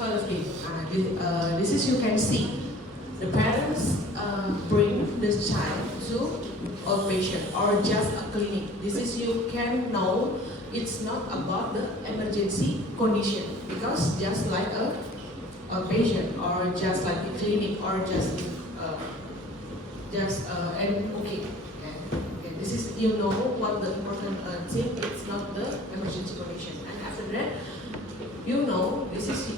12 days. This is you can see the parents bring the child to outpatient or just a clinic. This is you can know it's not about the emergency condition because just like a patient or just like a clinic or just and okay. This is you know what the important thing. It's not the emergency condition. And after that, you know this is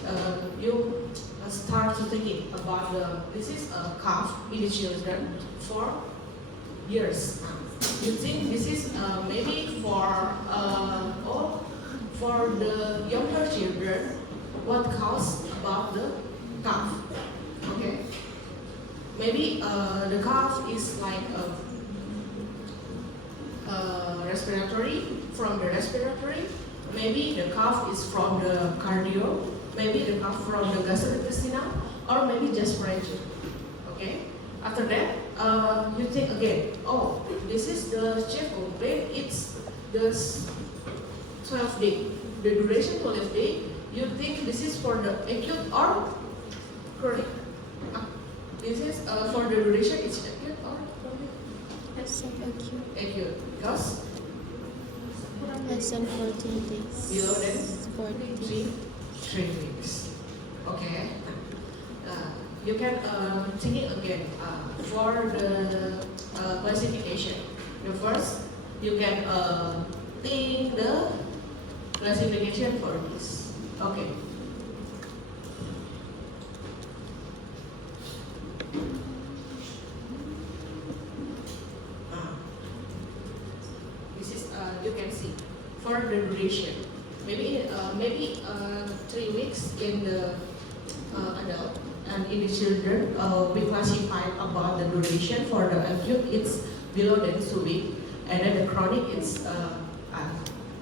you start to thinking about this is a cough in the children for years. You think this is maybe for the younger children what cause about the cough? Okay, maybe the cough is like respiratory, from the respiratory. Maybe the cough is from the cardio. Maybe the cough from the gastrointestinal, or maybe just pharyngeal. Okay. After that, you think again. Oh, this is the chief complaint. It's the 12 day. The duration 12 day. You think this is for the acute or chronic? This is for the duration. It's acute or chronic? Less than acute. Acute because Less than 14 days. below than 14. 3 weeks. Okay. You can think it again for the classification. The first, you can think the classification for this. Okay. This is you can see for the duration. Maybe 3 weeks in the adult, and in the children we classify about the duration. For the acute it's below than 2 weeks, and then the chronic it's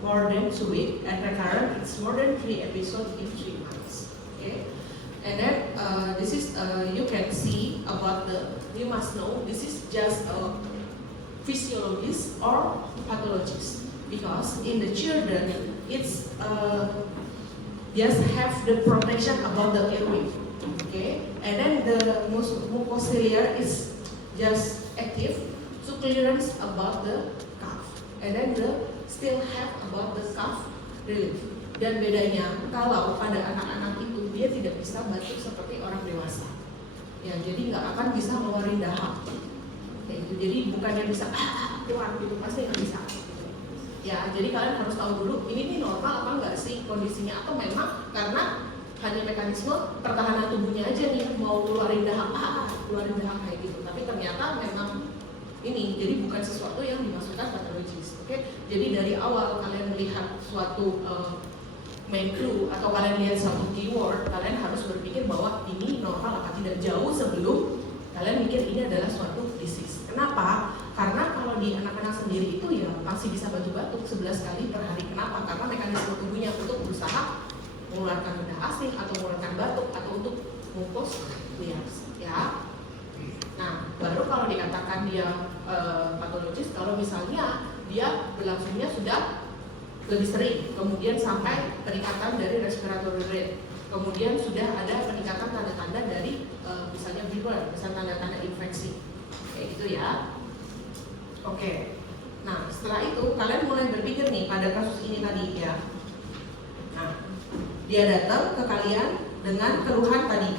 more than 2 weeks, and recurrent it's more than 3 episodes in 3 months. Okay, and then this is you can see about you must know this is just a physiologist or pathologist, because in the children it's just have the protection about the airway. Okay, and then the mucociliary is just active to clearance about the cough, and then the still have about the cough relief. Dan bedanya kalau pada anak-anak itu dia tidak bisa batuk seperti orang dewasa, ya jadi nggak akan bisa ngeluarin dahak, ya, gitu. Jadi bukannya bisa keluar gitu, pasti nggak bisa. Ya, jadi kalian harus tahu dulu ini nih normal apa enggak sih kondisinya, atau memang karena hanya mekanisme pertahanan tubuhnya aja nih mau keluarin dahak kayak gitu. Tapi ternyata memang ini jadi bukan sesuatu yang dimasukkan patologis. Oke, jadi dari awal kalian melihat suatu main clue atau kalian lihat satu keyword, kalian harus berpikir bahwa ini normal apa tidak, jauh sebelum kalian mikir ini adalah suatu disease. Kenapa? Karena kalau di anak-anak sendiri itu ya masih bisa batuk-batuk 11 kali per hari. Kenapa? Karena mekanisme tubuhnya untuk berusaha mengeluarkan benda asing atau mengeluarkan batuk atau untuk mucus liars, ya. Nah, baru kalau dikatakan dia patologis kalau misalnya dia berlangsungnya sudah lebih sering, kemudian sampai peningkatan dari respiratory rate, kemudian sudah ada peningkatan tanda-tanda dari misalnya fever, misalnya tanda-tanda infeksi, kayak gitu ya. Oke, nah setelah itu kalian mulai berpikir nih pada kasus ini tadi ya. Nah, dia datang ke kalian dengan keluhan tadi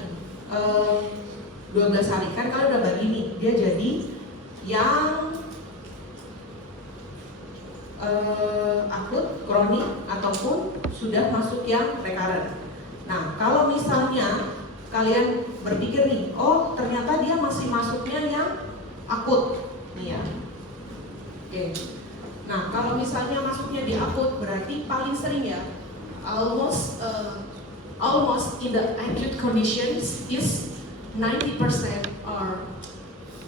12 hari, kan kalian udah bagi nih, dia jadi yang akut, kronik, ataupun sudah masuk yang recurrent. Nah, kalau misalnya kalian berpikir nih, oh ternyata dia masih masuknya yang akut nih ya. Oke. Nah, kalau misalnya masuknya di akut berarti paling sering ya, almost in the acute conditions is 90% or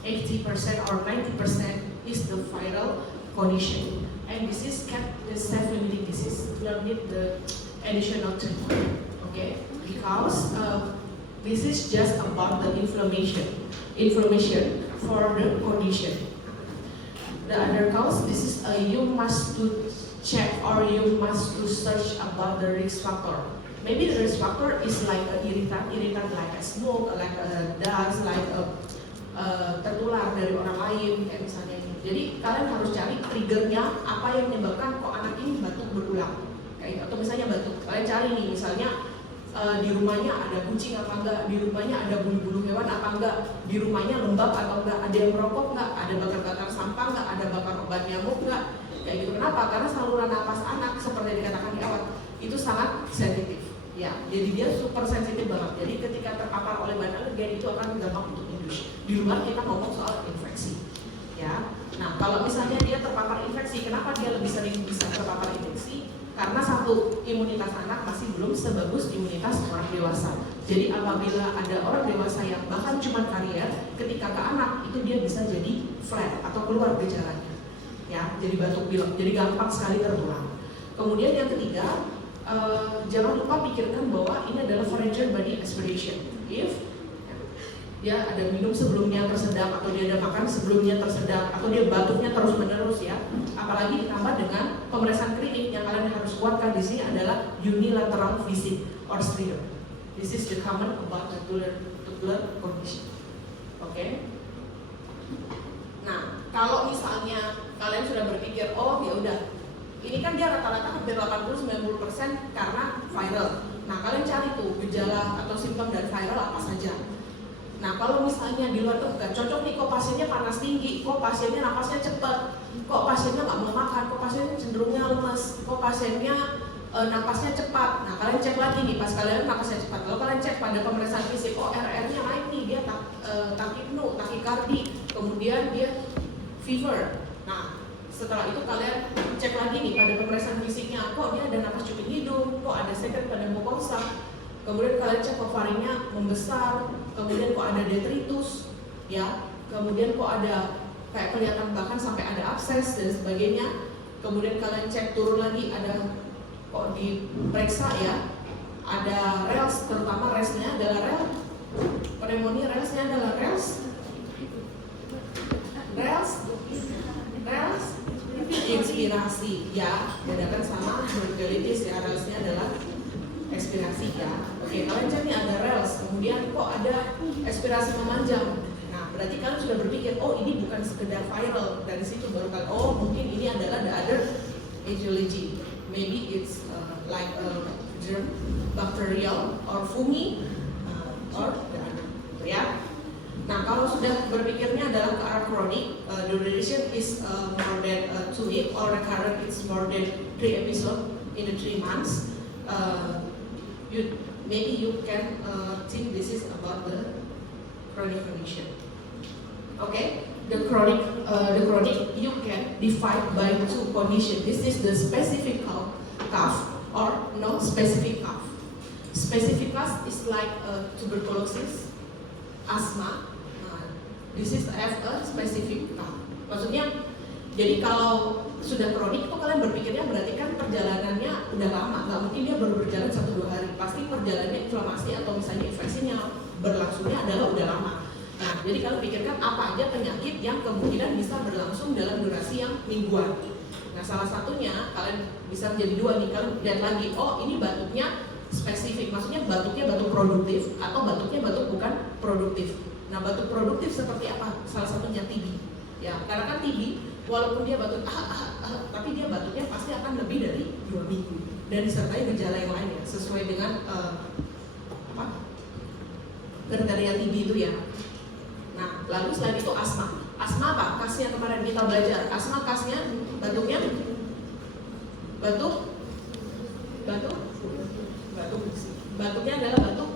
80% or 90% is the viral condition, and this is kept the self-limiting disease. We don't need the additional treatment, okay? Because this is just about the inflammation for the condition. The other cause, this is you must to check or you must to search about the risk factor. maybe the risk factor is like a irritant like a smoke, like a dust, like a tertular dari orang lain kayak misalnya ini. Jadi kalian harus cari triggernya apa yang menyebabkan kok anak ini batuk berulang kayak, atau misalnya batuk. Kalian cari nih misalnya di rumahnya ada kucing apa enggak, di rumahnya ada bulu-bulu hewan apa enggak, di rumahnya lembab atau enggak, ada yang merokok enggak, ada bakar-bakar sampah enggak, ada bakar obat nyamuk enggak, kayak gitu. Kenapa? Karena saluran napas anak seperti yang dikatakan di awal itu sangat sensitif. Ya, jadi dia super sensitif banget. Jadi ketika terpapar oleh bahan alergen itu akan gampang untuk induce. Di luar kita ngomong soal infeksi. Ya. Nah, kalau misalnya dia terpapar infeksi, kenapa dia lebih sering bisa terpapar infeksi? Karena satu, imunitas anak masih belum sebagus imunitas orang dewasa. Jadi apabila ada orang dewasa yang bahkan cuma karier, ketika ke anak itu dia bisa jadi flare atau keluar gejalanya. Ya, jadi batuk pilek. Jadi gampang sekali tertular. Kemudian yang ketiga, jangan lupa pikirkan bahwa ini adalah pharyngeal body aspiration. If dia ada minum sebelumnya tersedak, atau dia ada makan sebelumnya tersedak, atau dia batuknya terus menerus ya, apalagi ditambah dengan pemeriksaan klinik yang kalian harus kuatkan di sini adalah unilateral visit or stridor. This is the common about tubular condition. Oke? Nah, kalau misalnya kalian sudah berpikir, oh ya udah, ini kan dia rata-rata hampir 80-90% karena viral. Nah, kalian cari tuh gejala atau simptom dari viral apa saja. Nah, kalau misalnya di luar tuh gak cocok nih, kok pasiennya panas tinggi, kok pasiennya napasnya cepat, kok pasiennya nggak mau makan, kok pasiennya cenderungnya lemas, kok pasiennya napasnya cepat. Nah, kalian cek lagi nih, pas kalian napasnya cepat. Kalau kalian cek pada pemeriksaan fisik, kok RR-nya naik nih, dia takipnu, takikardi, kemudian dia fever. Nah, setelah itu kalian cek lagi nih pada pemeriksaan fisiknya, kok dia ada napas cuping hidung, kok ada secret pada mukosa. Kemudian kalian cek kok faringnya membesar, kemudian kok ada detritus, ya, kemudian kok ada kayak kelihatan bahkan sampai ada abses dan sebagainya. Kemudian kalian cek turun lagi, ada kok diperiksa ya, ada rels, terutama relsnya adalah rel pneumonia, relsnya adalah rels inspirasi ya, bedakan sama bronchiolitis ya, relsnya adalah ekspirasi ya. Oke, kalian cek nih ada rels, kemudian kok ada ekspirasi memanjang. Nah, berarti kalian sudah berpikir, oh ini bukan sekedar viral. Dari situ baru kalian, oh mungkin ini adalah the other etiology. Maybe it's like a germ, bacterial, or fungi, or the other. Ya. Nah, kalau sudah berpikirnya adalah ke arah kronik, the duration is more than 2 weeks, or recurrent it's more than 3 episodes in the 3 months. Maybe you can think this is about the chronic condition. Okay, the chronic you can divide by 2 conditions. This is the specific cough or non-specific cough. Specific cough is like tuberculosis, asthma. This is have a specific cough. Maksudnya, jadi kalau sudah kronik itu kalian berpikirnya berarti kan perjalanannya udah lama, nggak mungkin dia baru berjalan 1-2 hari, pasti perjalanannya inflamasi atau misalnya infeksinya berlangsungnya adalah udah lama. Nah, jadi kalian pikirkan apa aja penyakit yang kemungkinan bisa berlangsung dalam durasi yang mingguan. Nah, salah satunya kalian bisa menjadi 2 nih, kalian lihat lagi, oh ini batuknya spesifik, maksudnya batuknya batuk produktif atau batuknya batuk bukan produktif. Nah, batuk produktif seperti apa? Salah satunya TB. Ya, karena kan TB walaupun dia batuk tapi dia batuknya pasti akan lebih dari 2 minggu dan disertai gejala yang lainnya sesuai dengan kriteria TB itu ya. Nah, lalu selain itu asma. Asma apa? Kasnya kemarin kita belajar. Asma kasnya batuknya batuknya adalah batuk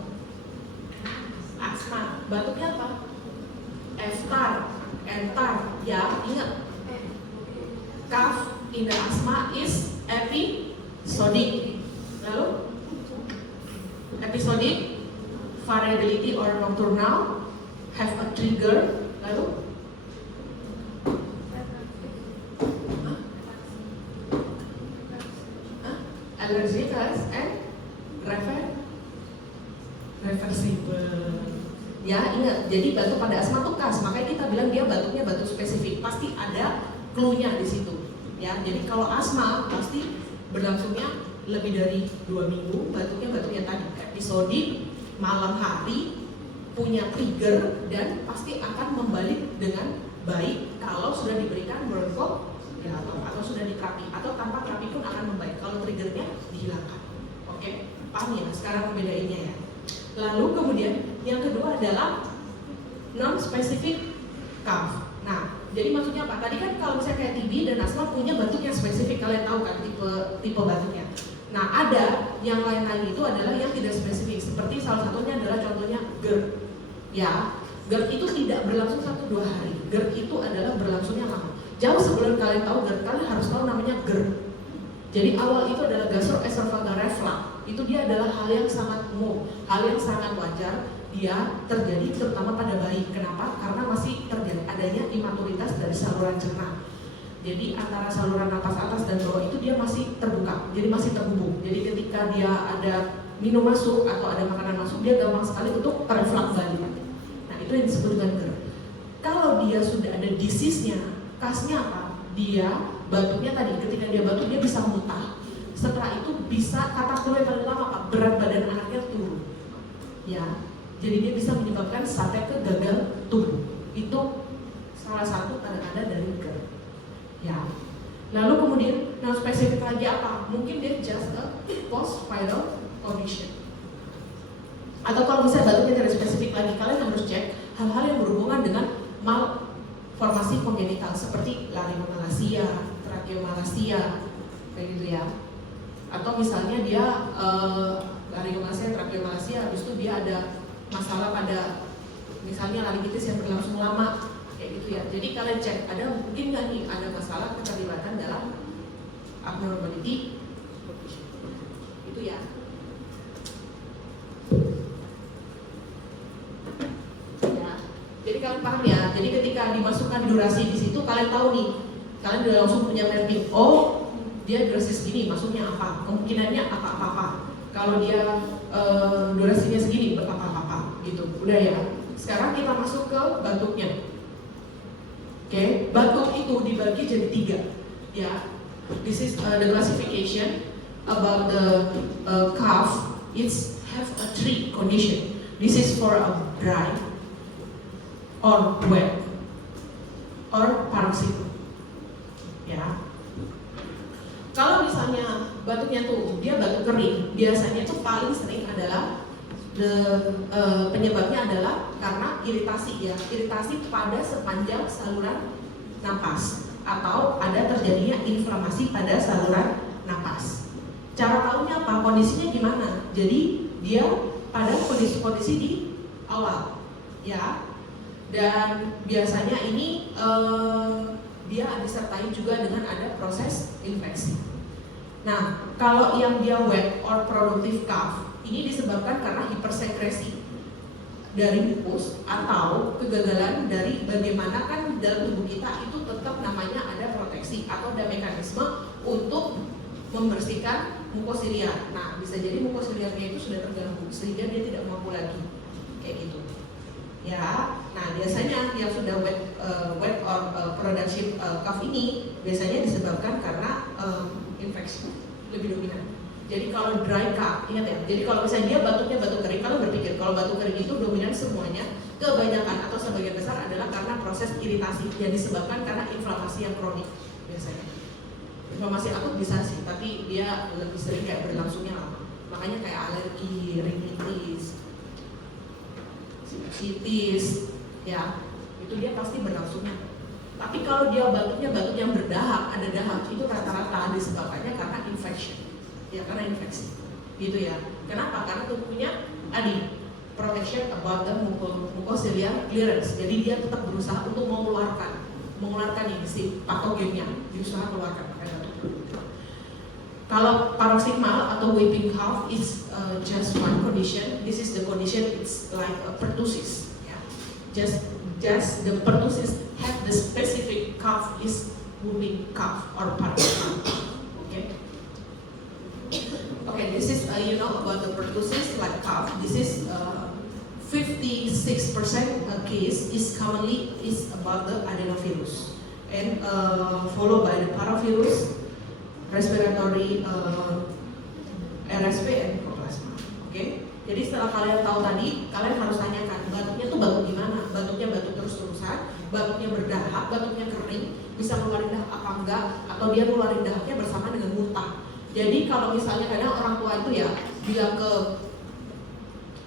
asma. Batuknya apa? Entar. Ya, ingat. Cough in the asthma is episodic. Lalu episodic, variability or nocturnal, have a trigger. Lalu allergic and reversible. Ya, ingat. Jadi batuk pada asma tuh khas. Makanya kita bilang dia batuknya batuk spesifik. Pasti ada clue-nya di situ. Ya, jadi kalau asma pasti berlangsungnya lebih dari 2 minggu, batuknya tadi episodik malam hari, punya trigger, dan pasti akan membalik dengan baik kalau sudah diberikan bronko ya, atau sudah diterapi, atau tanpa terapi pun akan membaik kalau triggernya dihilangkan. Oke, paham ya sekarang membedainnya ya. Lalu kemudian yang kedua adalah non-specific cough. Nah, jadi maksudnya apa? Tadi kan kalau misalnya kayak TB dan asma punya batuk yang spesifik, kalian tahu kan tipe batuknya. Nah, ada yang lain lagi itu adalah yang tidak spesifik, seperti salah satunya adalah contohnya GERD. Ya, GERD itu tidak berlangsung 1-2 hari. GERD itu adalah berlangsungnya lama. Jauh sebelum kalian tahu GERD, kalian harus tahu namanya GERD. Jadi awal itu adalah gastroesophageal reflux. Itu dia adalah hal yang sangat umum, hal yang sangat wajar. Dia terjadi terutama pada bayi. Kenapa? Karena masih terjadi adanya imaturitas dari saluran cerna. Jadi antara saluran napas atas dan bawah itu dia masih terbuka, jadi masih terhubung. Jadi ketika dia ada minum masuk atau ada makanan masuk, dia gampang sekali untuk reflux balik. Nah, itu yang disebut dengan GERD. Kalau dia sudah ada disease-nya, kasnya apa? Dia batuknya tadi, ketika dia batuk dia bisa muntah. Setelah itu bisa, kata yang paling utama apa? Berat badan anaknya turun. Ya, jadi dia bisa menyebabkan sampai ke gagal tubuh. Itu salah satu tanda-tanda dari GERD. Ya. Lalu kemudian non spesifik lagi apa? Mungkin dia just a post-viral condition. Atau kalau misalnya batuknya tidak spesifik lagi, kalian harus cek hal-hal yang berhubungan dengan malformasi kongenital seperti laryngomalacia, tracheomalacia, kayak gitu ya. Atau misalnya dia laryngomalacia, tracheomalacia, habis itu dia ada masalah pada misalnya laringitis yang berlangsung lama, kayak gitu ya. Jadi kalian cek ada mungkin nggak nih ada masalah keterlibatan dalam abnormality itu ya. Ya, jadi kalian paham ya. Jadi ketika dimasukkan durasi di situ kalian tahu nih, kalian udah langsung punya mapping. Oh, dia durasi segini, masuknya apa? Kemungkinannya apa-apa. Kalau dia durasinya segini, apa-apa gitu. Udah ya. Sekarang kita masuk ke batuknya. Oke, batuk itu dibagi jadi 3. Ya, this is the classification about the cough. It's have a 3 condition. This is for a dry, or wet, or paroxysmal. Ya. Kalau misalnya batuknya tuh dia batuk kering, biasanya tuh paling sering adalah penyebabnya adalah karena iritasi ya, iritasi pada sepanjang saluran napas atau ada terjadinya inflamasi pada saluran napas. Cara tahunya apa? Kondisinya gimana? Jadi dia pada kondisi di awal ya, dan biasanya ini dia disertai juga dengan ada proses infeksi. Nah, kalau yang dia wet or productive cough ini disebabkan karena hipersekresi dari mukus atau kegagalan dari bagaimana kan dalam tubuh kita itu tetap namanya ada proteksi atau ada mekanisme untuk membersihkan mukosilia. Nah, bisa jadi mukosiliarnya itu sudah terganggu sehingga dia tidak mampu lagi kayak gitu. Ya, nah biasanya yang sudah wet or productive cough ini biasanya disebabkan karena infeksi lebih dominan. Jadi kalau dry cough, ingat ya, jadi kalau misalnya dia batuknya batuk kering, kalau berpikir kalau batuk kering itu dominan semuanya, kebanyakan atau sebagian besar adalah karena proses iritasi yang disebabkan karena inflamasi yang kronik biasanya. Inflamasi akut bisa sih, tapi dia lebih sering kayak berlangsungnya lama. Makanya kayak alergi, rinitis, sinusitis, ya, itu dia pasti berlangsungnya. Tapi kalau dia batuknya batuk yang berdahak, ada dahak, itu rata-rata disebabkannya karena infection. Ya karena infeksi, gitu ya. Kenapa? Karena tubuhnya protection about the mucociliary clearance. Jadi dia tetap berusaha untuk mengeluarkan ini si patogennya, berusaha keluarkan pakai batuk. Kalau paroxysmal atau whooping cough is just one condition. This is the condition. It's like a pertussis. Yeah. Just the pertussis have the specific cough is whooping cough or paroxysmal. Okay. Okay, this is you know about the pertussis like cough. This is 56% case is commonly is about the adenovirus, and followed by the parvovirus, respiratory RSV and Proplasma. Oke? Jadi setelah kalian tahu tadi, kalian harus tanyakan batuknya tuh batuk gimana? Batuknya batuk terus-terusan, batuknya berdahak, batuknya kering, bisa ngeluarin dahak apa enggak, atau dia ngeluarin dahaknya bersama dengan muntah. Jadi kalau misalnya kadang orang tua itu ya bilang ke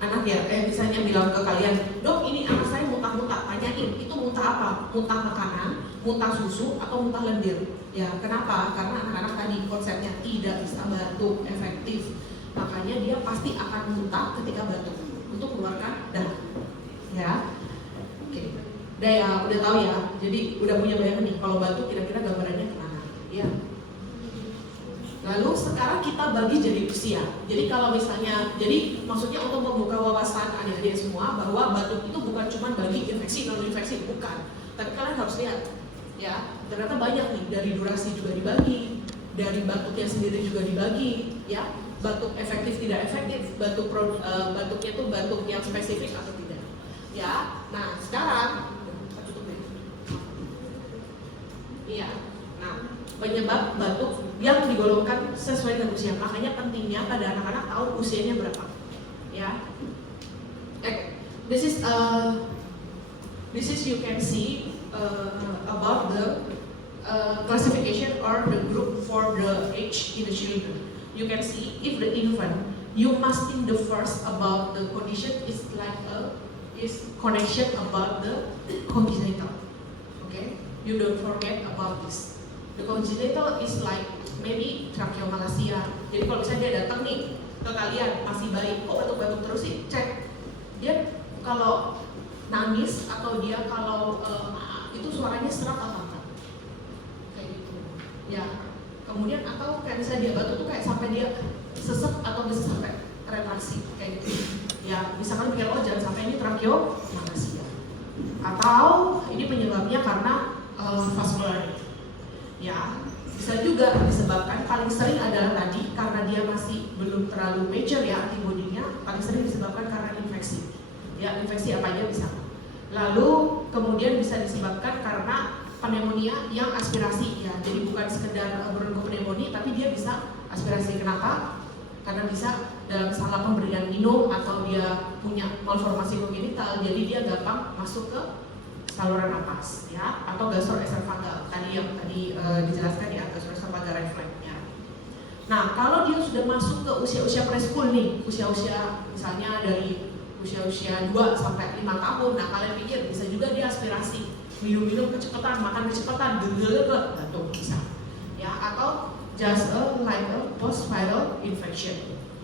anak ya, misalnya bilang ke kalian, dok ini anak saya muntah-muntah, tanyain itu muntah apa? Muntah makanan, muntah susu, atau muntah lendir? Ya kenapa? Karena anak-anak tadi konsepnya tidak bisa batuk efektif, makanya dia pasti akan muntah ketika batuk untuk mengeluarkan dahak. Ya, oke. Udah tahu ya. Jadi udah punya bayangan nih kalau batuk kira-kira gambarannya kemana? Ya. Lalu sekarang kita bagi jadi usia. Jadi kalau misalnya, jadi maksudnya untuk membuka wawasan adik-adik semua bahwa batuk itu bukan cuma bagi infeksi non infeksi, bukan. Tapi kalian harus lihat, ya ternyata banyak nih, dari durasi juga dibagi, dari batuknya sendiri juga dibagi, ya batuk efektif tidak efektif, batuknya itu batuk yang spesifik atau tidak. Ya, nah sekarang, iya, nah penyebab batuk yang digolongkan sesuai dengan usia. Makanya pentingnya pada anak-anak tahu usianya berapa. Ya. This is you can see about the classification or the group for the age in the children. You can see if the infant, you must think the first about the condition is connection about the congenital. Okay, you don't forget about this. The congenital is like maybe tracheomalacia. Jadi kalau misalnya dia datang nih ke kalian masih baik, kok batuk-batuk terus sih, cek dia kalau nangis atau dia kalau itu suaranya serak atau apa, kayak gitu. Ya, kemudian atau kayak misalnya dia batuk tuh kayak sampai dia sesek atau bisa sampai retraksi kayak gitu. Ya, misalkan pikir oh jangan sampai ini tracheomalacia. Atau ini penyebabnya karena vascular. Ya, bisa juga disebabkan paling sering adalah tadi karena dia masih belum terlalu mature ya antibodinya, paling sering disebabkan karena infeksi. Ya, infeksi apa aja bisa. Lalu kemudian bisa disebabkan karena pneumonia yang aspirasi ya. Jadi bukan sekedar bronchopneumonia tapi dia bisa aspirasi. Kenapa? Karena bisa dalam salah pemberian minum atau dia punya malformasi kongenital, jadi dia gampang masuk ke saluran napas ya, atau gastroesophageal tadi yang dijelaskan ya, gastroesophageal reflex ya. Nah, kalau dia sudah masuk ke usia-usia preschool nih, usia-usia misalnya dari usia-usia 2 sampai 5 tahun, nah kalian pikir bisa juga dia aspirasi, minum-minum kecepatan, makan kecepatan, batuk bisa ya, atau just like a post-viral infection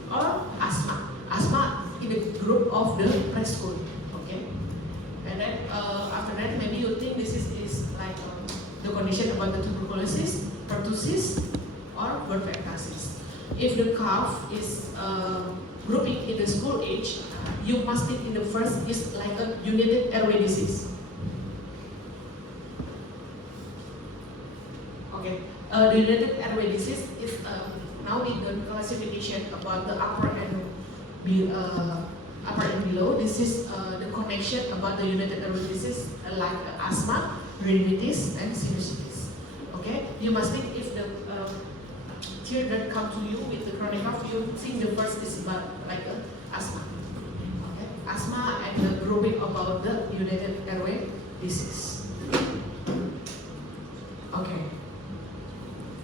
or asthma in the group of the preschool. And then after that, maybe you think this is like the condition about the tuberculosis, pertussis, or bronchiectasis. If the cough is grouping in the school age, you must think in the first is like a united airway disease. Okay, the united airway disease is now in the classification about the upper and below. This is the connection about the united airway disease like asthma, rhinitis, and sinusitis. Okay, you must think if the children come to you with the chronic cough, you think the first is about like asthma. Okay, asthma and the grouping about the united airway disease. Okay.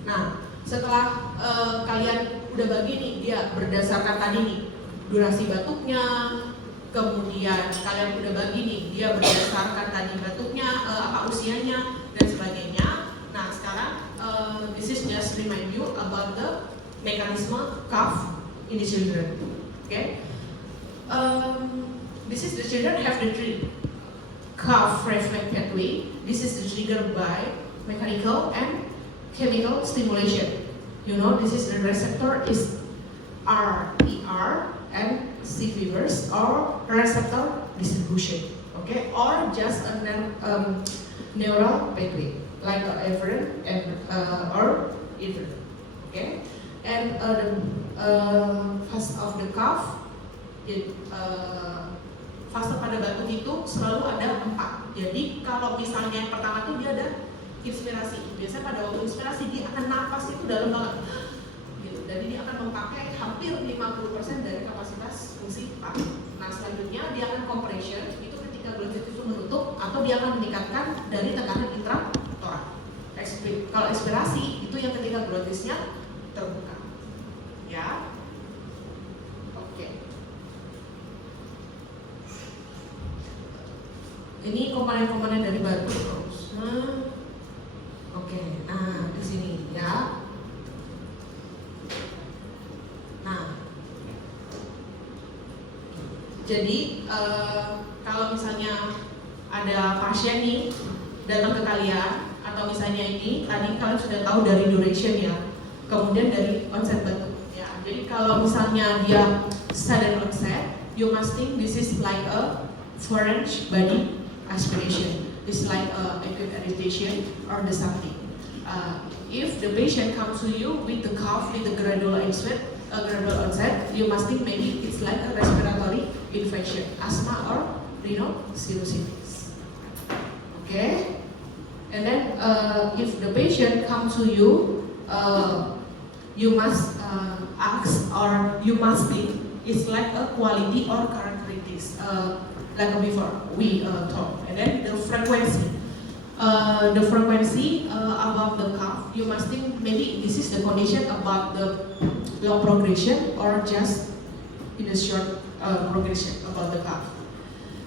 Nah, setelah kalian udah bagi nih dia berdasarkan tadi nih durasi batuknya, kemudian kalian udah bagi nih dia berdasarkan tadi batuknya, apa usianya dan sebagainya. Nah sekarang this is just remind you about the mechanism cough in the children. Okay, this is the children have the three cough reflex pathway. This is the trigger by mechanical and chemical stimulation. You know, this is the receptor is RER and C fibers or receptor distribution, okay, or just a neural pathway like afferent and or efferent, okay, and the fase of the cough, fase pada batuk itu selalu ada 4. Jadi kalau misalnya yang pertama tuh dia ada inspirasi, biasanya pada waktu inspirasi dia akan napas itu dalam banget. Jadi dia akan memakai hampir 50% dari kapasitas fungsi paru. Nah selanjutnya dia akan compression, itu ketika glottis itu menutup, atau dia akan meningkatkan dari tekanan intratoraks. Kalau expirasi itu yang ketika glottisnya terbuka. Ya. Oke. Ini komponen-komponen dari batu. Oke. Nah, di sini ya. Nah. Jadi kalau misalnya ada pasien nih datang ke kalian, atau misalnya ini tadi kalian sudah tahu dari duration ya, kemudian dari onset batu ya. Jadi kalau misalnya dia sudden onset, you must think this is like a foreign body aspiration. It's like a acute agitation or the something. If the patient comes to you with the cough with the gradual onset, you must think maybe it's like a respiratory infection, asthma or rhinosinusitis. Okay. And then if the patient comes to you, you must ask or you must think it's like a quality or characteristics, like before we talked. And then the frequency about the cough, you must think maybe this is the condition about the long progression or just in a short progression about the cough.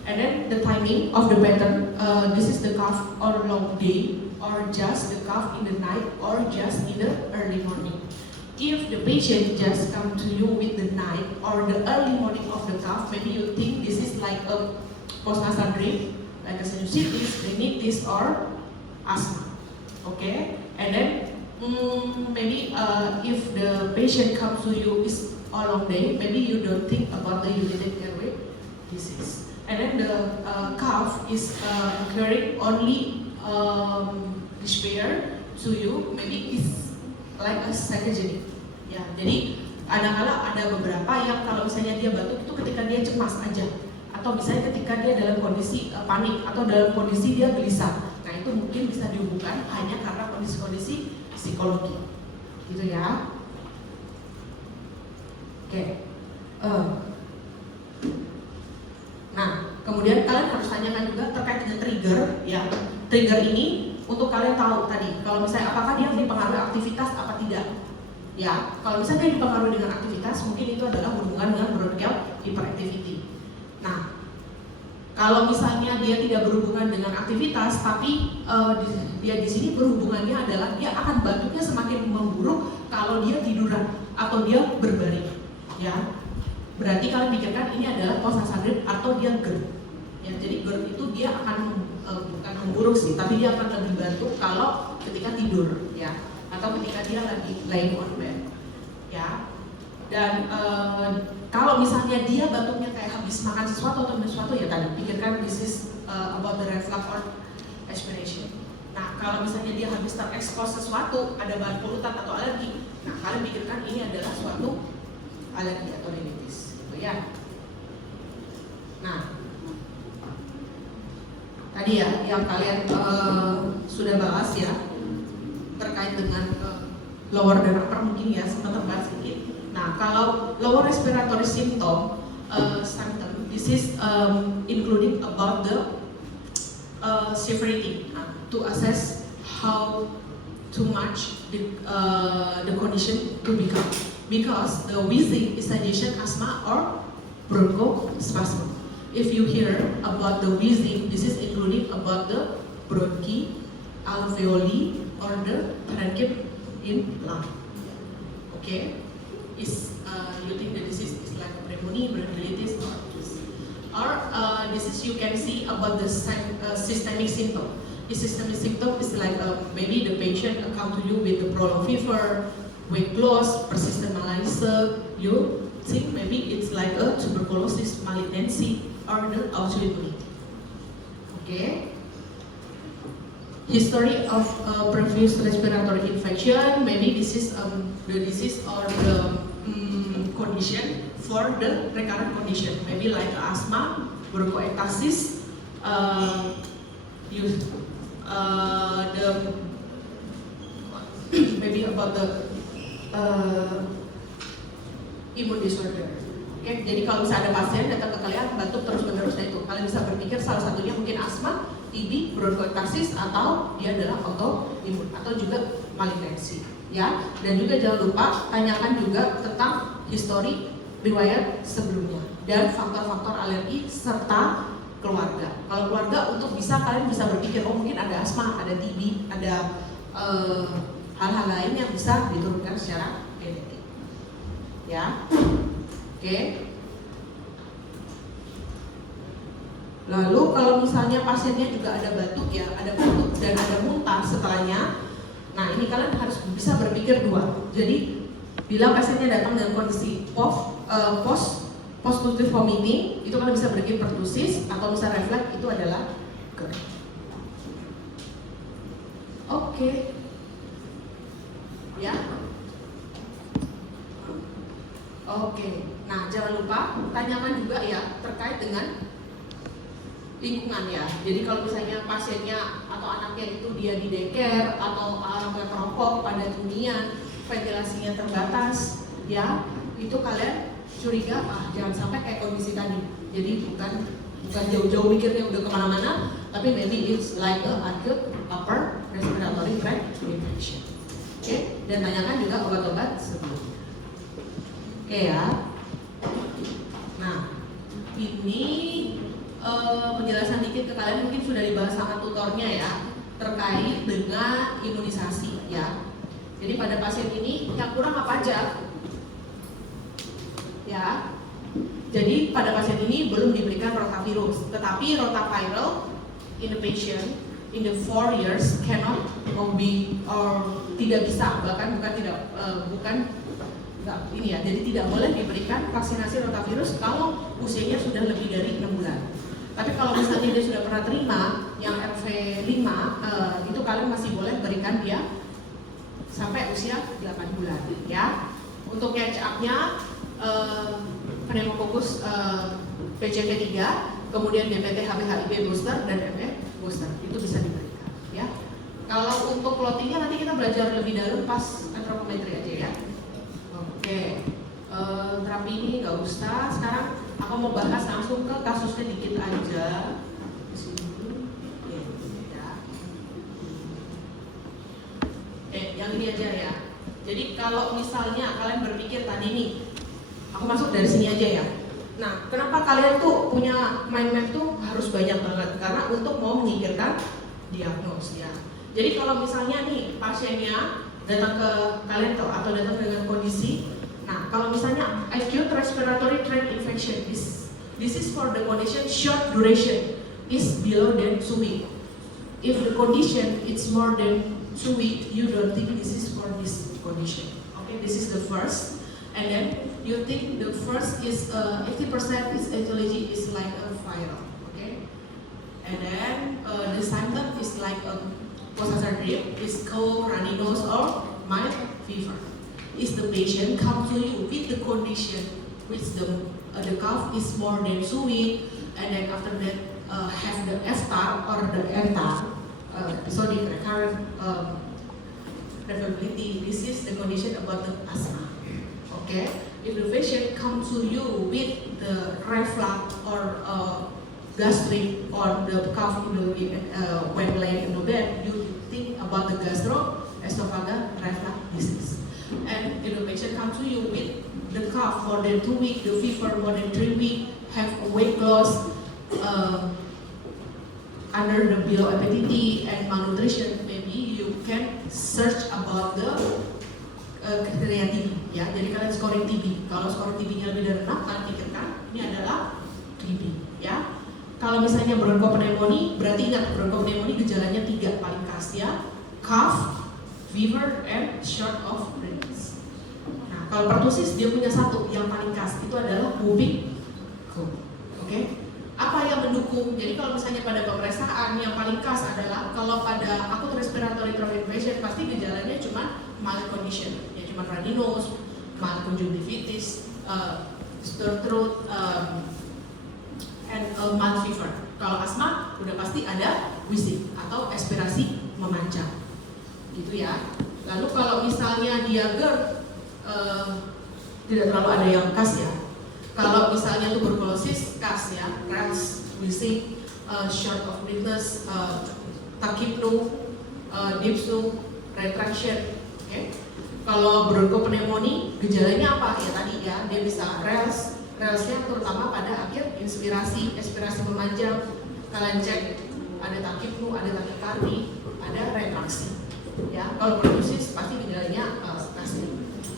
And then the timing of the pattern, this is the cough on long day, or just the cough in the night, or just in the early morning. If the patient just come to you with the night or the early morning of the cough, maybe you think this is like a postnasal drip, like a sinusitis, rhinitis, or asthma. Okay, and then maybe if the patient comes to you is all long day, maybe you don't think about the urinary airway disease. And then the cough is occurring only despair to you, maybe it's like a psychogenic. Ya, jadi kadang-kadang ada beberapa yang kalau misalnya dia batuk itu ketika dia cemas aja, atau misalnya ketika dia dalam kondisi panik atau dalam kondisi dia gelisah. Nah itu mungkin bisa dihubungkan hanya karena kondisi-kondisi psikologi, gitu ya. Oke. Nah, kemudian kalian harus tanyakan juga terkait dengan trigger, ya. Trigger ini untuk kalian tahu tadi, kalau misalnya apakah dia dipengaruhi aktivitas apa tidak. Ya, kalau misalnya dia dipengaruhi dengan aktivitas, mungkin itu adalah hubungan dengan bronchial hyperactivity. Nah, kalau misalnya dia tidak berhubungan dengan aktivitas, tapi dia di sini berhubungannya adalah dia akan batuknya semakin memburuk kalau dia tiduran atau dia berbaring, ya. Berarti kalian pikirkan ini adalah postnasal drip atau dia GERD. Ya, jadi GERD itu dia akan bukan memburuk sih, tapi dia akan lebih batuk kalau ketika tidur, ya, atau ketika dia lagi lying on bed, ya. Dan kalau misalnya dia batuknya kayak habis makan sesuatu atau minum sesuatu, ya tadi pikirkan this is about the reflux or aspiration. Nah, kalau misalnya dia habis terekspos sesuatu, ada bahan polutan atau alergi, nah kalian pikirkan ini adalah suatu alergi atau rhinitis, gitu ya. Nah, tadi ya yang kalian sudah bahas ya terkait dengan lower dan upper, mungkin ya sempat terbahas sedikit. Nah, kalau lower respiratory symptom, this is including about the severity to assess how too much the condition to become. Because the wheezing is suggestion asthma or bronchospasm. If you hear about the wheezing, this is including about the bronchi, alveoli, or the parenchyma in lung. Okay, is you think that this is like pneumonia, bronchiolitis, or this is you can see about the systemic symptom. The systemic symptom is like maybe the patient come to you with the prolonged fever, weight loss, persistent malaise. You think maybe it's like a tuberculosis malignancy or the autoimmunity. Okay. History of previous respiratory infection. Maybe this is the disease or the condition for the recurrent condition. Maybe like asthma, bronchiectasis. Maybe about the immune disorder. Oke, jadi kalau misalnya ada pasien datang ke kalian batuk terus-menerus, nah itu kalian bisa berpikir salah satunya mungkin asma, TB, bronkiolitis, atau dia adalah autoimun atau juga malignansi. Ya, dan juga jangan lupa tanyakan juga tentang histori riwayat sebelumnya dan faktor-faktor alergi serta keluarga. Kalau keluarga untuk kalian bisa berpikir oh mungkin ada asma, ada TB, ada hal-hal lain yang bisa diturunkan secara genetik. Ya, oke. Lalu kalau misalnya pasiennya juga ada batuk ya, ada batuk dan ada muntah setelahnya. Nah ini kalian harus bisa berpikir dua. Jadi bila pasiennya datang dengan kondisi post-tussive vomiting, itu kalian bisa berpikir pertusis atau bisa refleks itu adalah GERD. Oke. Ya. Oke. Nah jangan lupa tanyakan juga ya terkait dengan lingkungan ya. Jadi kalau misalnya pasiennya atau anaknya itu dia di daycare atau anaknya perokok, padat hunian, ventilasinya terbatas, ya itu kalian curiga jangan sampai kayak kondisi tadi. Jadi bukan jauh-jauh mikirnya udah kemana-mana, tapi maybe it's like a acute upper respiratory tract infection. Oke, dan tanyakan juga obat-obat sebelumnya. Oke ya. Nah, ini penjelasan dikit ke kalian mungkin sudah dibahas sama tutornya ya terkait dengan imunisasi ya. Jadi pada pasien ini yang kurang apa aja? Ya. Jadi pada pasien ini belum diberikan rotavirus, tetapi rotaviral in the patient in the 4 years cannot be or tidak bisa, bahkan ini ya. Jadi tidak boleh diberikan vaksinasi rotavirus kalau usianya sudah lebih dari 6 bulan. Tapi kalau misalnya dia sudah pernah terima yang RV5, itu kalian masih boleh berikan dia sampai usia 8 bulan ya. Untuk catch up-nya pneumococcus PCV3, kemudian DPT HBHIB booster dan ME booster itu bisa diberikan ya. Kalau untuk plottingnya nanti kita belajar lebih dalam pas antropometri aja ya. Oke, terapi ini nggak usah. Sekarang aku mau bahas langsung ke kasusnya dikit aja. Di sini. Ya. Oke, yang ini aja ya. Jadi kalau misalnya kalian berpikir tadi nih, aku masuk dari sini aja ya. Nah, kenapa kalian tuh punya mind map tuh harus banyak banget? Karena untuk mau menyingkirkan diagnos ya. Jadi kalau misalnya nih pasiennya datang ke kalian tuh atau datang dengan kondisi, nah kalau misalnya acute respiratory tract infection this is for the condition short duration is below than 2 weeks. If the condition is more than 2 weeks, you don't think this is for this condition. Okay, this is the first. And then you think the first is 80% is etiology is like a viral, okay? And then the symptom is like a post-nasal drip, is cold, runny nose, or mild fever. Is the patient come to you with the condition which the cough is more than 2 weeks, and then after that have the FTAR or the ENTA, episodic recurrent reversibility. This is the condition about the asthma. Okay, if the patient comes to you with the reflux or gastric or the cough in the when laying in the bed, you think about the gastroesophageal reflux disease. And if the patient comes to you with the cough more than 2 weeks, the fever more than 3 weeks, have a weight loss under the below appetite and malnutrition, maybe you can search about the kriteria TB ya. Jadi kalian scoring TB. Kalau scoring TB-nya lebih dari 6, kalian pikirkan ini adalah TB ya. Kalau misalnya bronchopneumonia, berarti ingat bronchopneumonia gejalanya 3 paling khas ya. Cough, fever, and short of breath. Nah, kalau pertusis dia punya 1 yang paling khas, itu adalah whooping cough. Oke? Apa yang mendukung? Jadi kalau misalnya pada pemeriksaan yang paling khas adalah kalau pada acute respiratory tract infection pasti gejalanya cuma mild condition, ya cuma runny nose, mild conjunctivitis, sore throat, and mild fever. Kalau asma udah pasti ada wheezing atau aspirasi memanjang, gitu ya. Lalu kalau misalnya dia GERD, tidak terlalu ada yang khas ya. Kalau misalnya tuberkulosis khas ya, cramps, wheezing, short of breathness, tachypnea, dyspnea, retraction. Okay. Kalau bronchopneumonia, gejalanya apa? Ya tadi ya, dia bisa relsnya terutama pada akhir inspirasi, expirasi memanjang. Kalian cek ada tachypnea, ada tachycardia, ada retraksi. Ya, kalau pertusis pasti gejalanya spastik.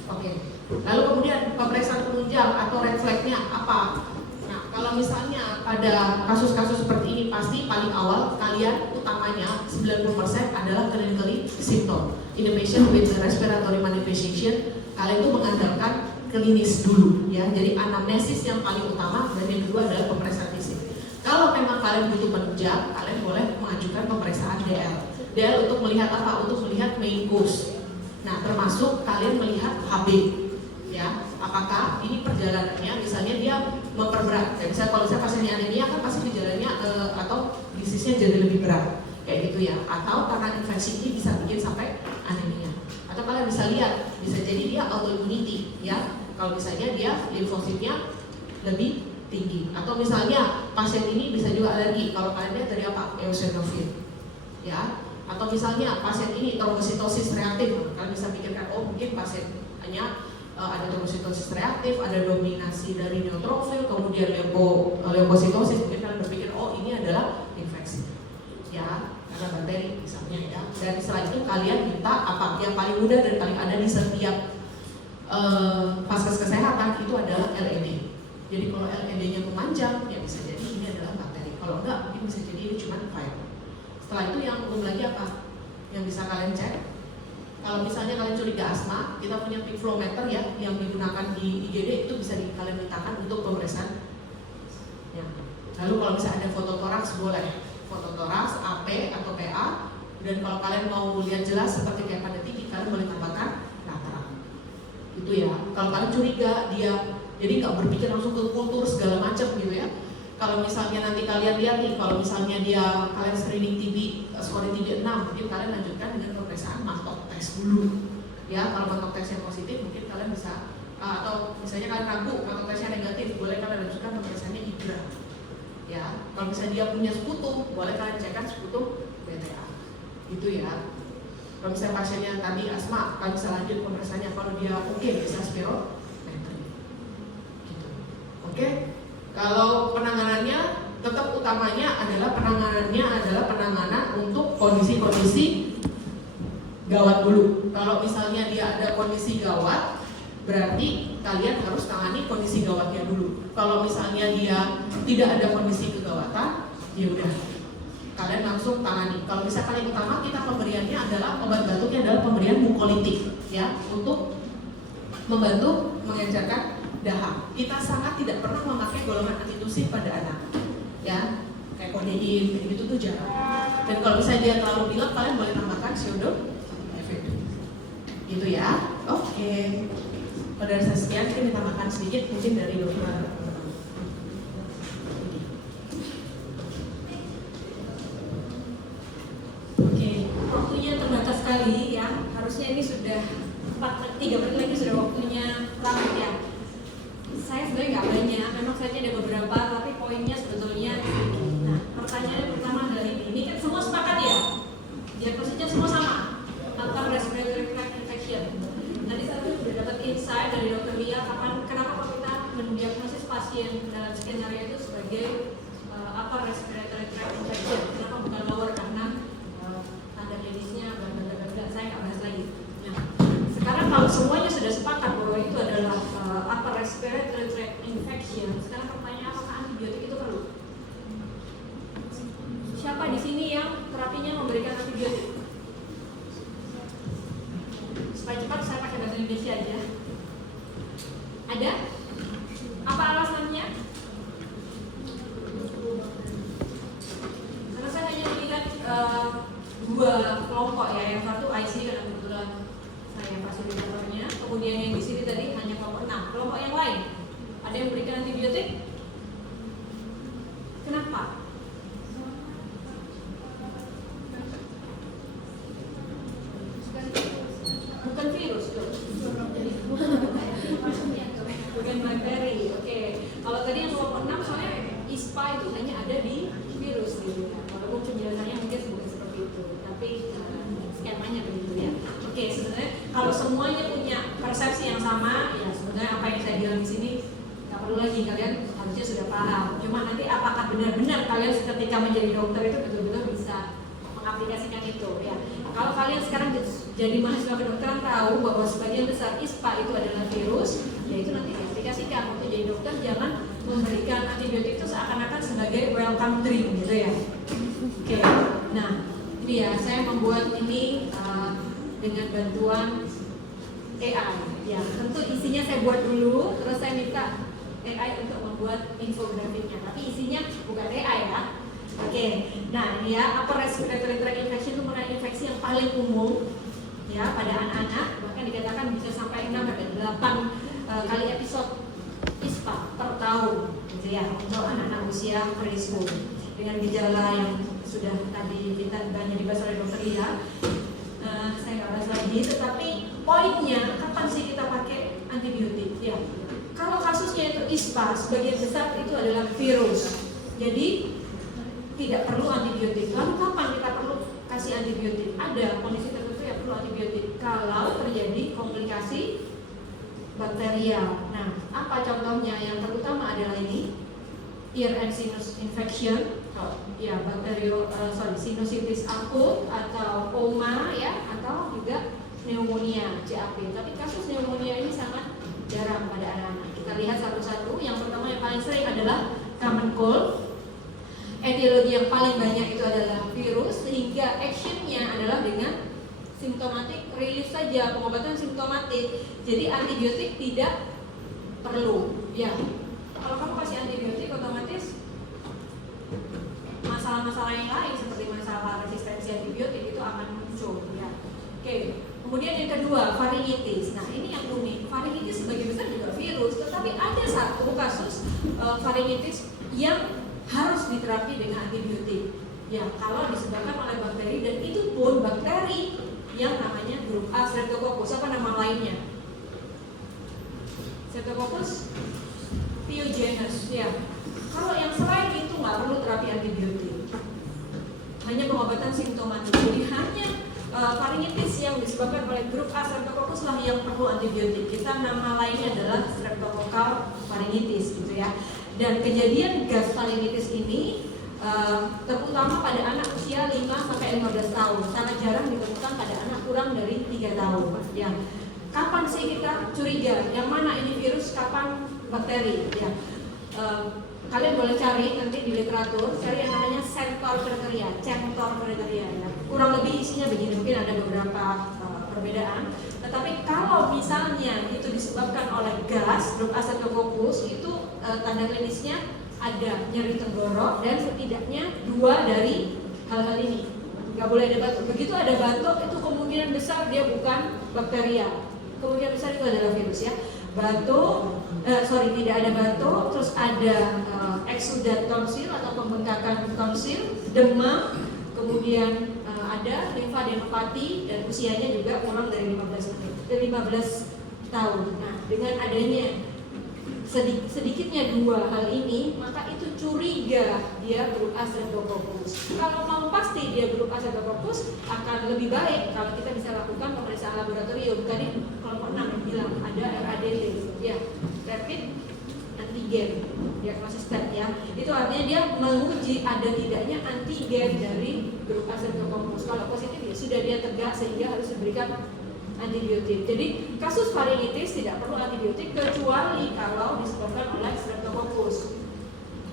Oke. Lalu kemudian pemeriksaan penunjang atau red flag-nya apa? Nah, kalau misalnya pada kasus-kasus seperti ini pasti paling awal kalian utamanya 90% adalah clinically symptom. In a patient with respiratory manifestation, kalian itu mengandalkan klinis dulu ya. Jadi anamnesis yang paling utama dan yang kedua adalah pemeriksaan fisik. Kalau memang kalian butuh penunjang, kalian boleh mengajukan pemeriksaan DL. DL untuk melihat apa? Untuk melihat main cause. Nah, termasuk kalian melihat HB. Ya, apakah ini perjalanannya misalnya dia memperberat. Ya, misalnya kalau saya pasiennya anemia kan pasti gejalanya atau disease-nya jadi lebih berat. Kayak gitu ya. Atau karena infeksi ini bisa bikin sampai anemia. Atau kalian bisa lihat, bisa jadi dia autoimmunity ya. Kalau misalnya dia limfositnya lebih tinggi. Atau misalnya pasien ini bisa juga alergi. Kalau kalian lihat dari apa? Eosinofil. Ya. Atau misalnya pasien ini trombositosis reaktif. Kalian bisa pikirkan, oh mungkin pasiennya ada trombositosis reaktif, ada dominasi dari neutrofil, kemudian leukositosis. Mungkin kalian berpikir, oh ini adalah infeksi. Ya, karena bakteri misalnya ya. Dan setelah itu kalian minta apa? Yang paling mudah dan paling ada di setiap vaskes kesehatan itu adalah LED. Jadi kalau LED-nya memanjang, ya bisa jadi ini adalah bakteri. Kalau enggak, mungkin bisa jadi ini cuma virus. Setelah itu yang umum lagi apa? Yang bisa kalian cek. Kalau misalnya kalian curiga asma, kita punya peak flow meter ya, yang digunakan di IGD itu bisa kalian mintakan untuk pemeriksaan. Ya. Lalu kalau misalnya ada fototoraks boleh, fototoraks, AP atau PA. Dan kalau kalian mau lihat jelas seperti kayak pada tinggi, kalian boleh tambahkan lateral. Itu ya. Kalau kalian curiga dia, jadi nggak berpikir langsung ke kultur segala macam gitu ya. Kalau misalnya nanti kalian lihat nih, kalau misalnya dia kalian screening TB, scoring TB 6, mungkin kalian lanjutkan dengan pemeriksaan matok tes dulu. Ya, kalau matok tesnya positif, mungkin kalian bisa, atau misalnya kalian ragu matok tesnya negatif, boleh kalian lanjutkan pemeriksaannya IGRA. Ya, kalau misalnya dia punya sekutum, boleh kalian cekkan sekutum BTA. Itu ya. Kalau misalnya pasiennya tadi asma, kalian bisa lanjut pemeriksaannya. Kalau dia oke, bisa spirometri. Gitu. Oke. Kalau penanganannya tetap utamanya adalah penanganan untuk kondisi-kondisi gawat dulu. Kalau misalnya dia ada kondisi gawat, berarti kalian harus tangani kondisi gawatnya dulu. Kalau misalnya dia tidak ada kondisi kegawatan, ya udah kalian langsung tangani. Kalau misalnya paling utama kita pemberiannya adalah obat batuknya adalah pemberian mukolitik ya, untuk membantu mengencerkan dahak. Kita sangat tidak pernah memakai golongan antitusif pada anak, ya, kayak kodein, gitu tuh jarang. Dan kalau misalnya dia terlalu pilek, kalian boleh tambahkan pseudoephedrine. Gitu ya. Oke. Pada dasar sekian, kita tambahkan sedikit mungkin dari dokter. Oke, waktunya terbatas sekali ya. Harusnya ini sudah 3 menit lagi sudah waktunya rapat ya. Saya sebenarnya nggak banyak, memang saya ada beberapa, tapi poinnya sebetulnya sedikit. Nah, pertanyaannya pertama adalah ini kan semua sepakat ya? Diagnosisnya semua sama, upper respiratory tract infection. Tadi saya sudah dapat insight dari Dr. Lia, kenapa kita mendiagnosis pasien dalam skenario itu sebagai upper respiratory tract infection, kenapa bukan lower, karena tanda klinisnya saya nggak bahas lagi. Nah, sekarang kalau semuanya sudah sepakat bahwa itu adalah upper respiratory tract infection, sekarang pertanyaan apakah antibiotik itu perlu? Siapa di sini yang terapinya memberikan antibiotik? Supaya cepat saya pakai bahasa Indonesia aja. Ada? Apa alasannya? Karena saya hanya melihat 2 kelompok ya, yang satu IC karena kebetulan saya fasilitatornya, kemudian yang di sini tadi hanya kelompok 6. Kelompok yang lain, ada yang memberikan antibiotik? Kenapa? Bukan virus tuh. itu hanya ada di virus gitu ya. Walaupun penjelasannya mungkin bukan seperti itu, tapi skemanya begitu ya. Oke, sebenarnya kalau semuanya punya persepsi yang sama, ya sebenarnya apa yang saya bilang di sini nggak perlu lagi, kalian harusnya sudah paham. Cuma nanti apakah benar-benar kalian ketika menjadi dokter itu betul-betul bisa mengaplikasikan itu ya. Kalau kalian sekarang jadi mahasiswa kedokteran tahu bahwa sebagian besar ISPA itu adalah virus, ya itu nanti diaplikasikan. Untuk jadi dokter jangan memberikan antibiotik itu seakan-akan sebagai welcome drink gitu ya. Oke, nah ini ya saya membuat ini dengan bantuan AI. Ya, tentu isinya saya buat dulu, terus saya minta AI untuk membuat infografiknya. Tapi isinya bukan AI ya. Oke, nah ini ya, upper respiratory tract infection itu merupakan infeksi yang paling umum ya pada anak-anak, bahkan dikatakan bisa sampai 6 sampai 8 kali episode ISPA per tahun gitu ya, untuk anak-anak usia preschool dengan gejala yang sudah tadi kita banyak dibahas oleh dokter Lia. Saya nggak bahas lagi, tetapi poinnya kapan sih kita pakai antibiotik ya? Kalau kasusnya itu ISPA, sebagian besar itu adalah virus, jadi tidak perlu antibiotik. Lalu kapan kita perlu kasih antibiotik? Ada kondisi tertentu yang perlu antibiotik kalau terjadi komplikasi bakterial. Nah, apa contohnya? Yang terutama adalah ini ear and sinus infection, ya sinusitis akut atau POMA ya, atau juga pneumonia CAP. Tapi kasus pneumonia ini sangat jarang pada anak-anak. Kita lihat satu-satu. Yang pertama yang paling sering adalah common cold. Etiologi yang paling banyak itu adalah virus, sehingga actionnya adalah dengan simptomatik relief saja, pengobatan simptomatik. Jadi antibiotik tidak perlu. Ya, kalau kamu kasih antibiotik, otomatis masalah-masalah yang lain seperti masalah resistensi antibiotik itu akan muncul. Ya, oke. Kemudian yang kedua, faringitis. Nah, ini yang unik. Faringitis sebagai besar juga virus, tetapi ada satu kasus faringitis yang harus diterapi dengan antibiotik. Ya, kalau disebabkan oleh bakteri, dan itu pun bakteri yang namanya grup A Streptococcus. Apa nama lainnya? Streptococcus pyogenes. Ya. Kalau yang selain itu nggak perlu terapi antibiotik, hanya pengobatan simptomatik. Jadi hanya faringitis yang disebabkan oleh grup A Streptococcus lah yang perlu antibiotik. Kita nama lainnya adalah streptococcal faringitis gitu ya. Dan kejadian gas faringitis ini terutama pada anak usia 5 sampai 15 tahun. Sangat jarang ditemukan pada anak kurang dari 3 tahun. Ya. Kapan sih kita curiga yang mana ini virus, kapan bakteri? Ya. Kalian boleh cari nanti di literatur, cari yang namanya centor kriteria ya. Kurang lebih isinya begini, mungkin ada beberapa perbedaan. Tetapi kalau misalnya itu disebabkan oleh gas grup A Streptococcus, itu tanda klinisnya ada nyeri tenggorok dan setidaknya 2 dari hal-hal ini. Nggak boleh ada batuk. Begitu ada batuk, itu kemungkinan besar dia bukan bakterial. Kemungkinan besar itu adalah virus ya. Tidak ada batuk, terus ada exudat tonsil atau pembengkakan tonsil, demam, kemudian ada limfadenopati, dan usianya juga kurang dari 15 tahun. Nah, dengan adanya sedikitnya 2 hal ini, maka itu curiga dia grup A Streptococcus. Kalau mau pasti dia grup A Streptococcus, akan lebih baik kalau kita bisa lakukan pemeriksaan laboratorium. Tadi kelompok 6 yang bilang ada RADT, ya, rapid antigen diagnosis test ya. Itu artinya dia menguji ada tidaknya antigen dari grup A Streptococcus. Kalau positif ya sudah dia tegak sehingga harus diberikan antibiotik. Jadi kasus faringitis tidak perlu antibiotik kecuali kalau disebabkan oleh Streptococcus.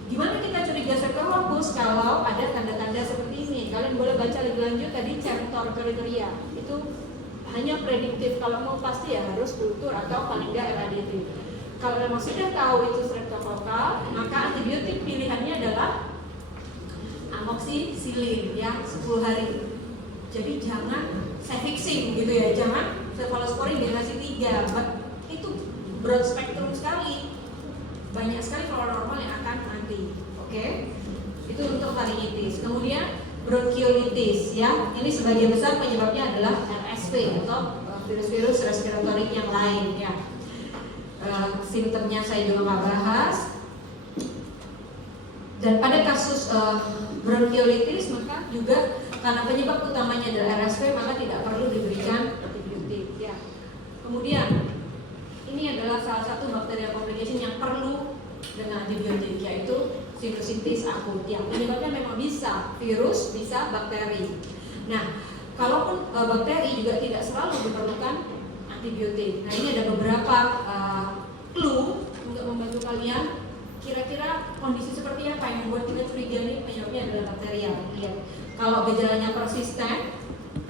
Gimana kita curiga Streptococcus? Kalau ada tanda-tanda seperti ini, kalian boleh baca lebih lanjut tadi centor kriteria. Itu hanya prediktif. Kalau mau pasti ya harus kultur atau paling nggak RADT. Kalau memang sudah tahu itu streptokokal, maka antibiotik pilihannya adalah amoxicillin ya 10 hari. Jadi jangan cefixime gitu ya, jangan cephalosporin generasi 3. Itu broad spectrum sekali, banyak sekali kalau normal yang akan anti. Oke, itu untuk faringitis. Kemudian bronkiolitis ya, ini sebagian besar penyebabnya adalah RSV atau virus-virus respiratorik yang lain ya. Simptomnya saya juga nggak bahas. Dan pada kasus bronkiolitis maka juga karena penyebab utamanya adalah RSV maka tidak perlu diberikan antibiotik. Ya. Kemudian ini adalah salah satu bacterial complication yang perlu dengan antibiotik, yaitu sinusitis akut. Yang penyebabnya memang bisa virus, bisa bakteri. Nah, kalaupun bakteri juga tidak selalu diperlukan antibiotik. Nah, ini ada beberapa clue untuk membantu kalian. Kira-kira kondisi seperti apa yang membuat kita curiga nih penyebabnya adalah bakterial. Lihat, kalau gejalanya persisten,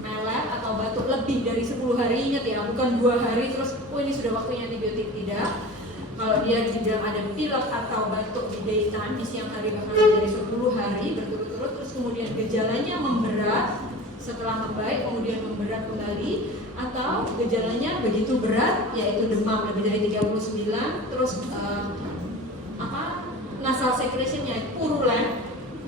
melet atau batuk lebih dari 10 hari, ingat ya, bukan 2 hari terus, oh ini sudah waktunya antibiotik, tidak. Kalau dia di dalam ada pilek atau batuk di daytime, di siang hari bahkan lebih dari 10 hari berturut-turut, terus kemudian gejalanya memberat, setelah membaik kemudian memberat kembali, atau gejalanya begitu berat, yaitu demam lebih dari 39, terus nasal secretionnya purulen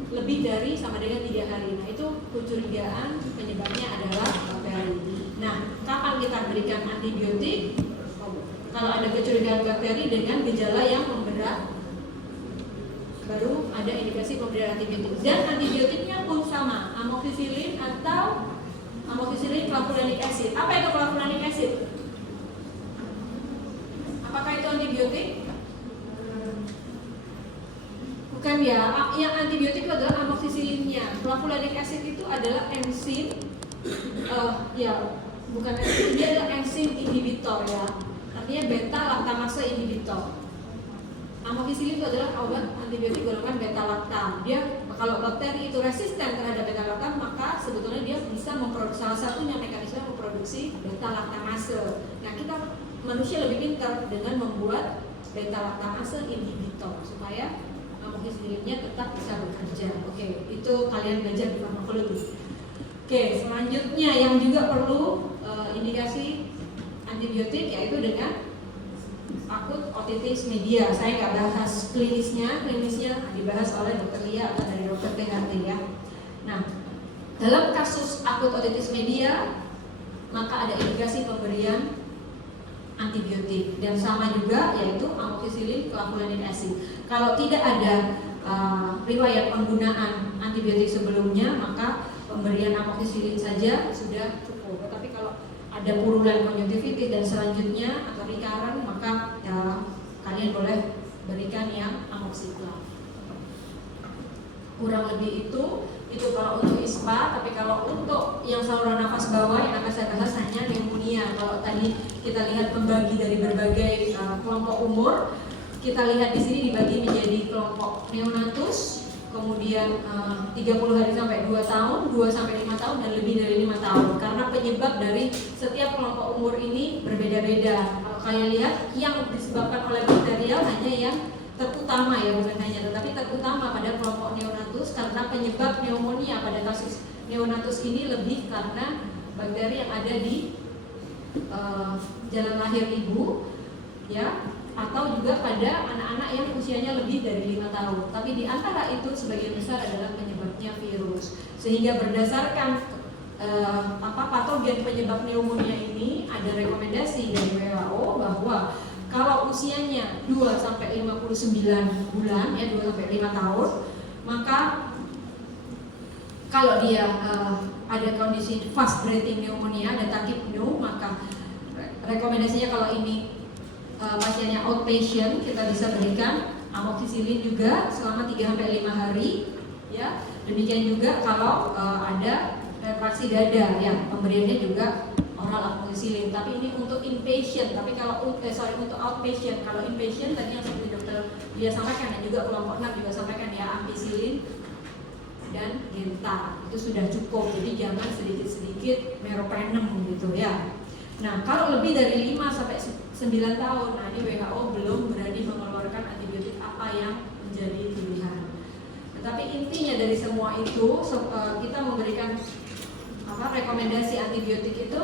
lebih dari sama dengan 3 hari. Nah, itu kecurigaan penyebabnya adalah bakteri. Nah, kapan kita berikan antibiotik? Kalau ada kecurigaan bakteri dengan gejala yang memberat, baru ada indikasi pemberian antibiotik. Dan antibiotiknya pun sama, amoxicillin atau amoxicillin clavulanic acid. Apa itu clavulanic acid? Apakah itu antibiotik? Bukan ya, yang antibiotik itu adalah amoxicillinnya. Clavulanic acid itu adalah enzim, bukan enzim, dia adalah enzim inhibitor ya. Artinya beta lactamase inhibitor. Amoxicillin itu adalah obat antibiotik golongan beta lactam. Dia kalau bakteri itu resisten terhadap beta lactam, maka sebetulnya dia bisa memproduksi, salah satunya mekanisme memproduksi beta lactamase. Nah, kita manusia lebih pintar dengan membuat beta lactamase inhibitor supaya amoxicillinnya tetap bisa bekerja. Oke, itu kalian belajar di farmakologi. Oke, selanjutnya yang juga perlu indikasi antibiotik yaitu dengan akut otitis media. Saya nggak bahas klinisnya dibahas oleh Dr. Lia atau dari Dr. THT ya. Nah, dalam kasus akut otitis media maka ada indikasi pemberian antibiotik dan sama juga yaitu amoxicillin clavulanic acid. Kalau tidak ada riwayat penggunaan antibiotik sebelumnya maka pemberian amoxicillin saja sudah cukup. Tetapi kalau ada purulan konjungtivitis dan selanjutnya atau recurrent maka ya, kalian boleh berikan yang amoxiclav. Kurang lebih itu kalau untuk ISPA. Tapi kalau untuk yang saluran nafas bawah yang akan saya bahas hanya pneumonia. Kalau tadi kita lihat membagi dari berbagai kelompok umur, kita lihat di sini dibagi menjadi kelompok neonatus, kemudian 30 hari sampai 2 tahun, 2 sampai 5 tahun dan lebih dari 5 tahun. Karena penyebab dari setiap kelompok umur ini berbeda-beda. Kalau kalian lihat yang disebabkan oleh bakterial hanya yang terutama ya, bukan hanya tetapi terutama pada kelompok neonatus karena penyebab pneumonia pada kasus neonatus ini lebih karena bakteri yang ada di jalan lahir ibu ya, atau juga pada anak-anak yang usianya lebih dari 5 tahun. Tapi di antara itu sebagian besar adalah penyebabnya virus. Sehingga berdasarkan patogen penyebab pneumonia ini ada rekomendasi dari WHO bahwa kalau usianya 2 sampai 59 bulan ya, 2 sampai 5 tahun, maka kalau dia ada kondisi fast breathing pneumonia, ada tachypneu, maka rekomendasinya kalau ini pasiennya outpatient kita bisa berikan amoxicillin juga selama 3 sampai 5 hari ya. Demikian juga kalau ada retraksi dada ya, pemberiannya juga oral amoxicillin. Tapi ini untuk inpatient. Tapi kalau untuk outpatient, kalau inpatient tadi yang seperti dokter dia sampaikan dan juga kelompok 6 juga sampaikan ya, ampicillin dan genta itu sudah cukup. Jadi jangan sedikit-sedikit meropenem gitu ya. Nah, kalau lebih dari 5 sampai 9 tahun, nah ini WHO belum berani mengeluarkan antibiotik apa yang menjadi pilihan. Tetapi intinya dari semua itu kita memberikan rekomendasi antibiotik itu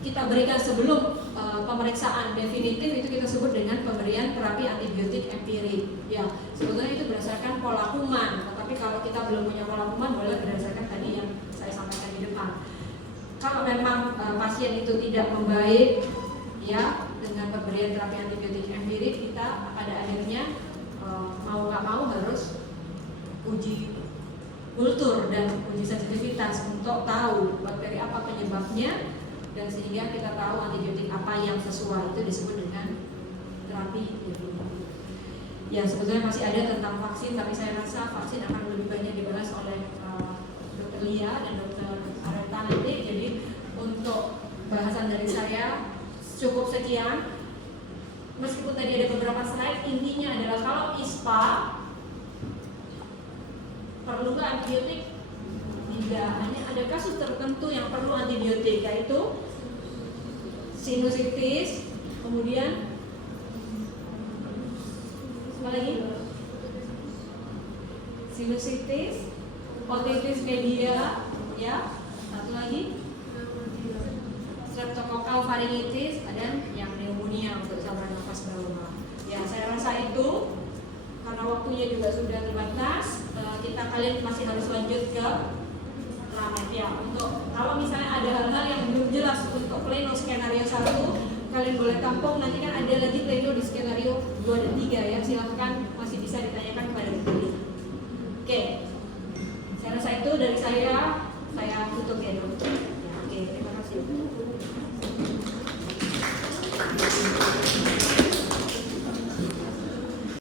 kita berikan sebelum pemeriksaan definitif, itu kita sebut dengan pemberian terapi antibiotik empirik. Ya, sebetulnya itu berdasarkan pola kuman. Tetapi kalau kita belum punya pola kuman, boleh berdasarkan tadi yang saya sampaikan di depan. Kalau memang pasien itu tidak membaik, ya dengan pemberian terapi antibiotik empirik kita pada akhirnya mau nggak mau harus kultur dan uji sensitivitas untuk tahu bakteri apa penyebabnya, dan sehingga kita tahu antibiotik apa yang sesuai. Itu disebut dengan terapi definisi. Ya, sebetulnya masih ada tentang vaksin, tapi saya rasa vaksin akan lebih banyak dibahas oleh Dr. Lia dan Dr. Areta nanti. Jadi untuk bahasan dari saya cukup sekian. Meskipun tadi ada beberapa slide, intinya adalah kalau ISPA perlu nggak antibiotik? Tidak, hanya ada kasus tertentu yang perlu antibiotik, yaitu sinusitis, kemudian apa lagi? Sinusitis, otitis media, ya, satu lagi streptokokal faringitis, dan yang pneumonia untuk saluran nafas bawah. Ya, saya rasa itu karena waktunya juga sudah terbatas, kalian masih harus lanjut ke ramet ya. Untuk kalau misalnya ada hal-hal yang belum jelas untuk pleno skenario 1, kalian boleh tampung, nanti kan ada lagi pleno di skenario 2 dan 3 ya, silahkan masih bisa ditanya